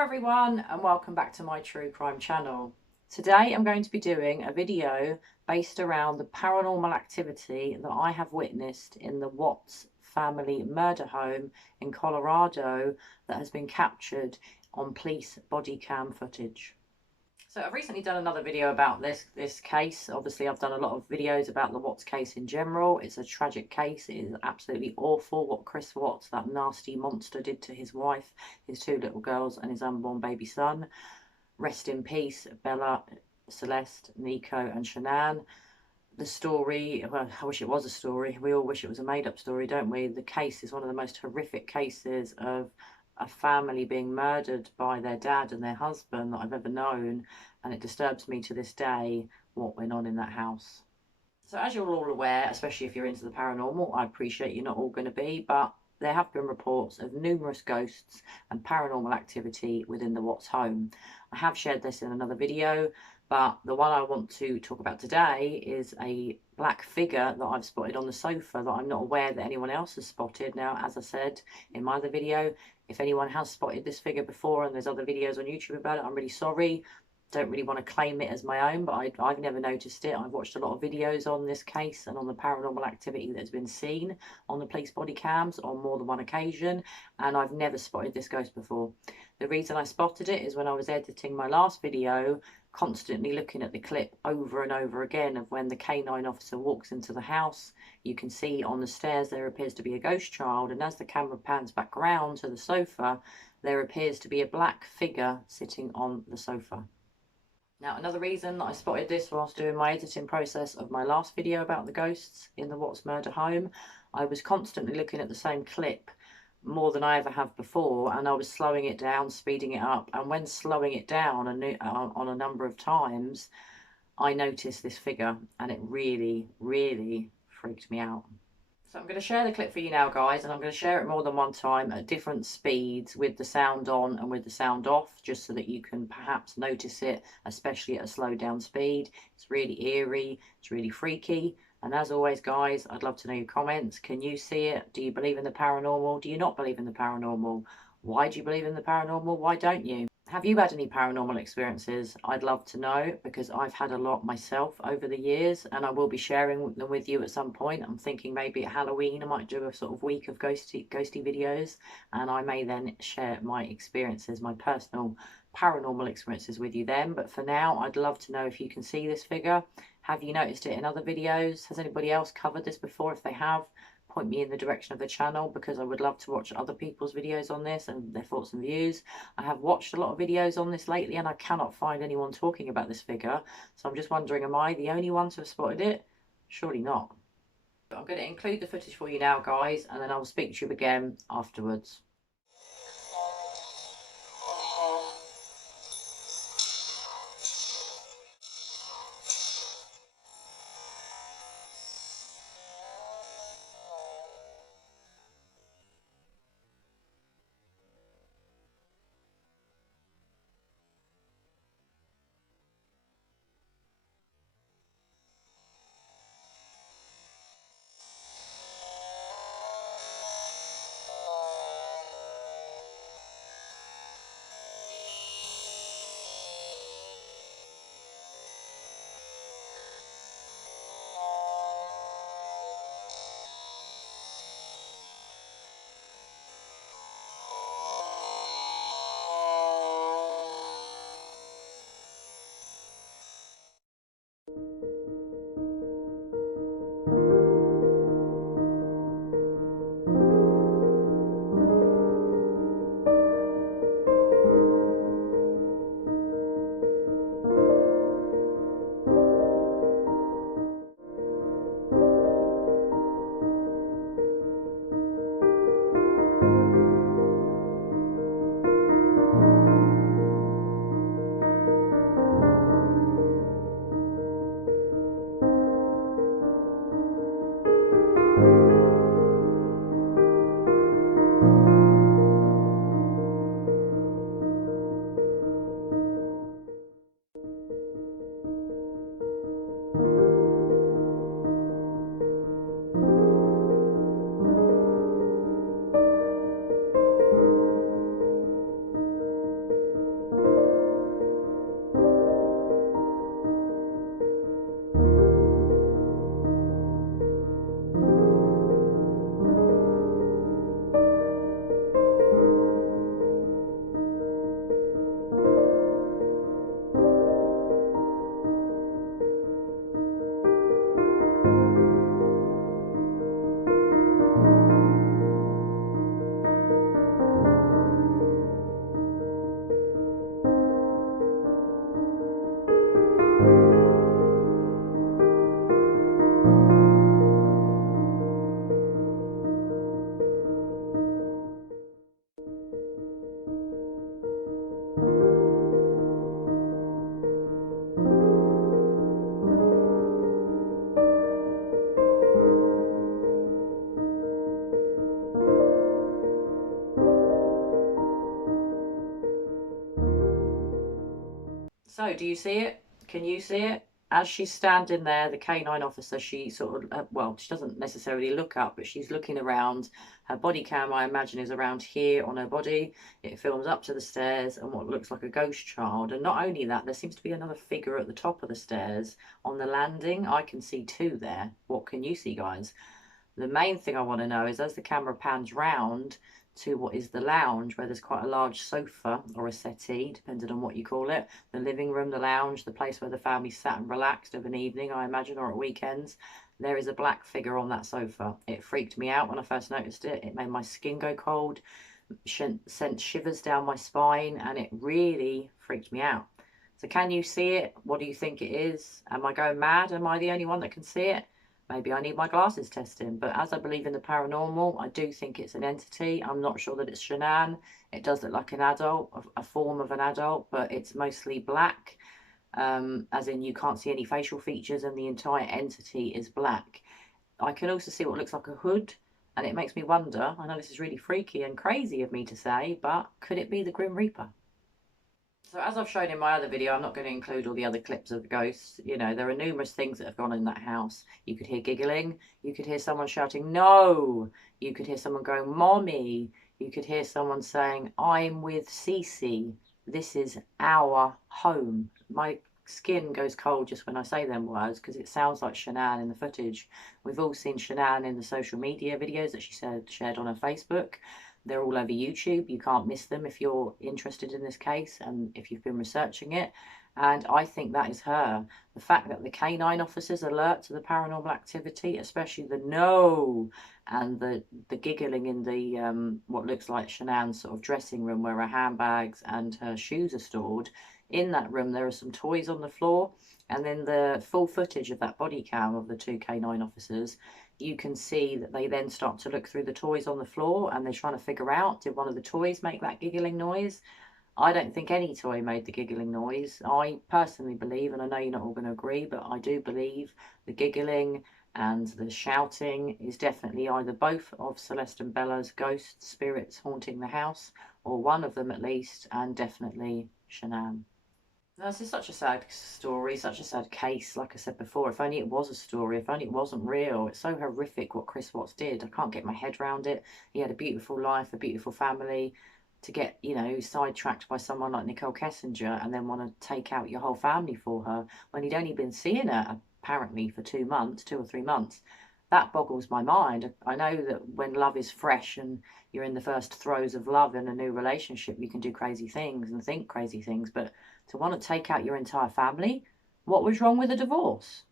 Hello everyone and welcome back to my true crime channel. Today I'm going to be doing a video based around the paranormal activity that I have witnessed in the Watts family murder home in Colorado that has been captured on police body cam footage. So I've recently done another video about this case. Obviously I've done a lot of videos about the Watts case in general. It's a tragic case. It is absolutely awful what Chris Watts, that nasty monster, did to his wife, his two little girls and his unborn baby son. Rest in peace, Bella, Celeste, Nico and Shannan. The story, well, I wish it was a story. We all wish it was a made-up story, don't we? The case is one of the most horrific cases of a family being murdered by their dad and their husband that I've ever known, and it disturbs me to this day what went on in that house. So as you're all aware, especially if you're into the paranormal, I appreciate you're not all going to be, but there have been reports of numerous ghosts and paranormal activity within the Watts home. I have shared this in another video, but the one I want to talk about today is a black figure that I've spotted on the sofa that I'm not aware that anyone else has spotted. Now, as I said in my other video, if anyone has spotted this figure before and there's other videos on YouTube about it, I'm really sorry. Don't really want to claim it as my own, but I've never noticed it. I've watched a lot of videos on this case and on the paranormal activity that has been seen on the police body cams on more than one occasion, and I've never spotted this ghost before. The reason I spotted it is when I was editing my last video, constantly looking at the clip over and over again of when the canine officer walks into the house. You can see on the stairs there appears to be a ghost child, and as the camera pans back around to the sofa, there appears to be a black figure sitting on the sofa. Now, another reason that I spotted this whilst doing my editing process of my last video about the ghosts in the Watts murder home, I was constantly looking at the same clip more than I ever have before, and I was slowing it down, speeding it up, and when slowing it down on a number of times, I noticed this figure, and it really, really freaked me out. So I'm going to share the clip for you now, guys, and I'm going to share it more than one time at different speeds with the sound on and with the sound off, just so that you can perhaps notice it, especially at a slowed down speed. It's really eerie, it's really freaky. And as always, guys, I'd love to know your comments. Can you see it? Do you believe in the paranormal? Do you not believe in the paranormal? Why do you believe in the paranormal? Why don't you? Have you had any paranormal experiences? I'd love to know, because I've had a lot myself over the years, and I will be sharing them with you at some point. I'm thinking maybe at Halloween I might do a sort of week of ghosty videos, and I may then share my experiences, my personal paranormal experiences with you then. But for now, I'd love to know if you can see this figure. Have you noticed it in other videos? Has anybody else covered this before? If they have, point me in the direction of the channel, because I would love to watch other people's videos on this and their thoughts and views. I have watched a lot of videos on this lately and I cannot find anyone talking about this figure, so I'm just wondering, am I the only one to have spotted it? Surely not. But I'm going to include the footage for you now, guys, and then I'll speak to you again afterwards. So, do you see it? Can you see it? As she's standing there, the canine officer, she sort of, well, she doesn't necessarily look up, but she's looking around. Her body cam, I imagine, is around here on her body. It films up to the stairs and what looks like a ghost child. And not only that, there seems to be another figure at the top of the stairs on the landing. I can see two there. What can you see, guys? The main thing I want to know is as the camera pans round to what is the lounge, where there's quite a large sofa or a settee, depending on what you call it, the living room, the lounge, the place where the family sat and relaxed of an evening, I imagine, or at weekends, there is a black figure on that sofa. It freaked me out when I first noticed it. It made my skin go cold, sent shivers down my spine, and it really freaked me out. So can you see it? What do you think it is? Am I going mad? Am I the only one that can see it? Maybe I need my glasses testing. But as I believe in the paranormal, I do think it's an entity. I'm not sure that it's Shannan. It does look like an adult, a form of an adult, but it's mostly black. As in you can't see any facial features and the entire entity is black. I can also see what looks like a hood, and it makes me wonder, I know this is really freaky and crazy of me to say, but could it be the Grim Reaper? So as I've shown in my other video, I'm not going to include all the other clips of the ghosts. You know, there are numerous things that have gone in that house. You could hear giggling. You could hear someone shouting, no. You could hear someone going, mommy. You could hear someone saying, I'm with Cece. This is our home. My skin goes cold just when I say them words because it sounds like Shannan in the footage. We've all seen Shannan in the social media videos that she shared on her Facebook. They're all over YouTube. You can't miss them if you're interested in this case and if you've been researching it. And I think that is her. The fact that the canine officers alert to the paranormal activity, especially the no and the giggling in the what looks like Shannan's sort of dressing room where her handbags and her shoes are stored. In that room, there are some toys on the floor. And then the full footage of that body cam of the two canine officers, you can see that they then start to look through the toys on the floor and they're trying to figure out, did one of the toys make that giggling noise? I don't think any toy made the giggling noise. I personally believe, and I know you're not all going to agree, but I do believe the giggling and the shouting is definitely either both of Celeste and Bella's ghost spirits haunting the house, or one of them at least, and definitely Shannan. This is such a sad story, such a sad case. Like I said before, if only it was a story, if only it wasn't real. It's so horrific what Chris Watts did. I can't get my head around it. He had a beautiful life, a beautiful family. To get, you know, sidetracked by someone like Nicole Kessinger and then want to take out your whole family for her when he'd only been seeing her apparently for 2 months, 2 or 3 months. That boggles my mind. I know that when love is fresh and you're in the first throes of love in a new relationship, you can do crazy things and think crazy things, but to want to take out your entire family, what was wrong with a divorce?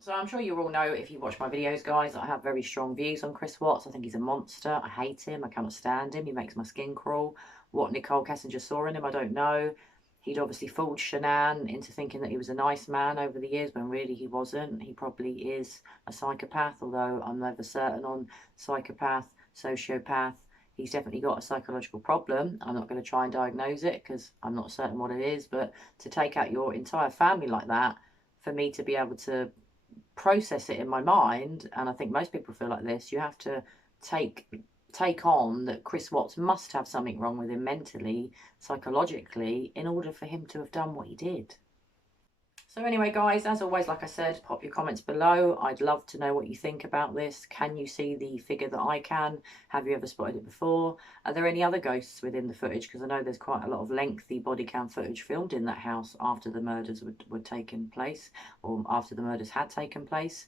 So I'm sure you all know, if you watch my videos, guys, I have very strong views on Chris Watts. I think he's a monster. I hate him. I cannot stand him. He makes my skin crawl. What Nicole Kessinger saw in him, I don't know. He'd obviously fooled Shannan into thinking that he was a nice man over the years when really he wasn't. He probably is a psychopath, although I'm never certain on psychopath, sociopath. He's definitely got a psychological problem. I'm not going to try and diagnose it because I'm not certain what it is. But to take out your entire family like that, for me to be able to process it in my mind, and I think most people feel like this, you have to take on that Chris Watts must have something wrong with him mentally, psychologically, in order for him to have done what he did. So anyway, guys, as always, like I said, pop your comments below. I'd love to know what you think about this. Can you see the figure that I can? Have you ever spotted it before? Are there any other ghosts within the footage? Because I know there's quite a lot of lengthy body cam footage filmed in that house after the murders were taken place, or after the murders had taken place.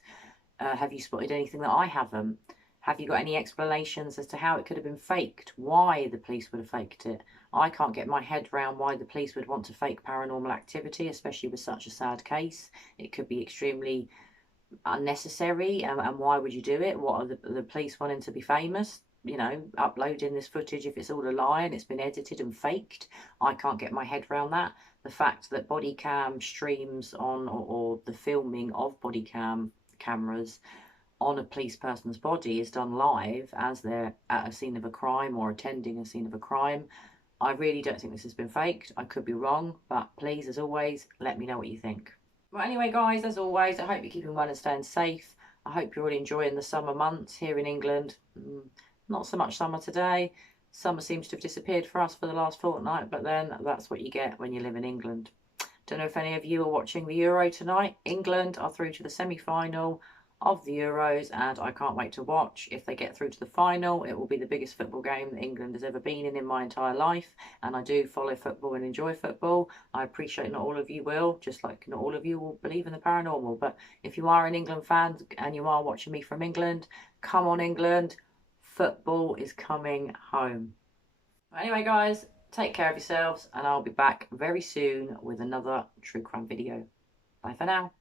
Have you spotted anything that I haven't? Have you got any explanations as to how it could have been faked? Why the police would have faked it? I can't get my head around why the police would want to fake paranormal activity, especially with such a sad case. It could be extremely unnecessary, and why would you do it? What are the police wanting to be famous? You know, uploading this footage, if it's all a lie and it's been edited and faked, I can't get my head around that. The fact that Bodycam streams on, or the filming of Bodycam cameras on a police person's body is done live as they're at a scene of a crime or attending a scene of a crime. I really don't think this has been faked. I could be wrong, but please, as always, let me know what you think. Well, anyway, guys, as always, I hope you're keeping well and staying safe. I hope you're all enjoying the summer months here in England. Not so much summer today. Summer seems to have disappeared for us for the last fortnight, but then that's what you get when you live in England. Don't know if any of you are watching the Euro tonight. England are through to the semi-final of the Euros, and I can't wait to watch. If they get through to the final, it will be the biggest football game that England has ever been in my entire life, and I do follow football and enjoy football. I appreciate not all of you will, just like not all of you will believe in the paranormal, but if you are an England fan and you are watching me from England, come on England, football is coming home. Anyway guys, take care of yourselves, and I'll be back very soon with another true crime video. Bye for now.